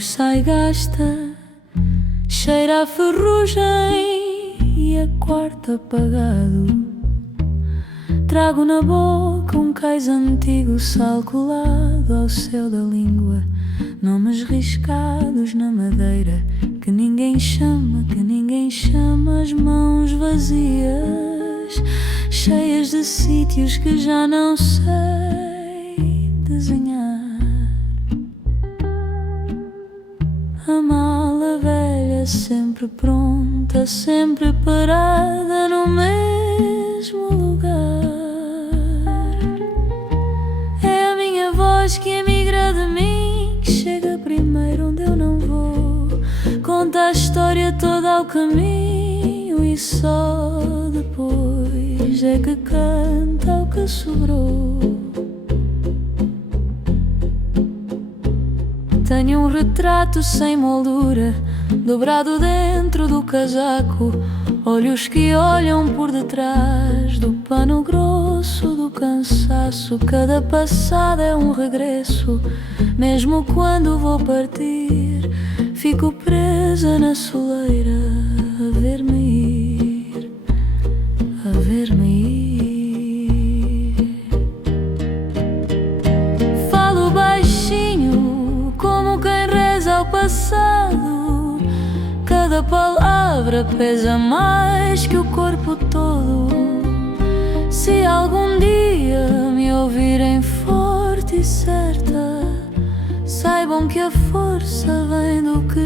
voz sai gasta, cheira a ferrugem e a quarto apagado. Trago na boca um cais antigo, sal colado ao céu da língua, nomes riscados na madeira que ninguém chama, as mãos vazias, cheias de sítios que já não sei desenhar. A mala velha sempre pronta, sempre parada no mesmo lugar. É a minha voz que emigra de mim, que chega primeiro onde eu não vou. Conta a história toda ao caminho e só depois é que canta o que sobrou. Tenho um retrato sem moldura, dobrado dentro do casaco, olhos que olham por detrás do pano grosso do cansaço. Cada passada é um regresso, mesmo quando vou partir, fico presa na soleira a ver-me ir, a ver-me ir. Falo baixinho como quem reza ao passado, cada palavra pesa mais que o corpo todo. Se algum dia me ouvirem forte e certa, saibam que a força vem do que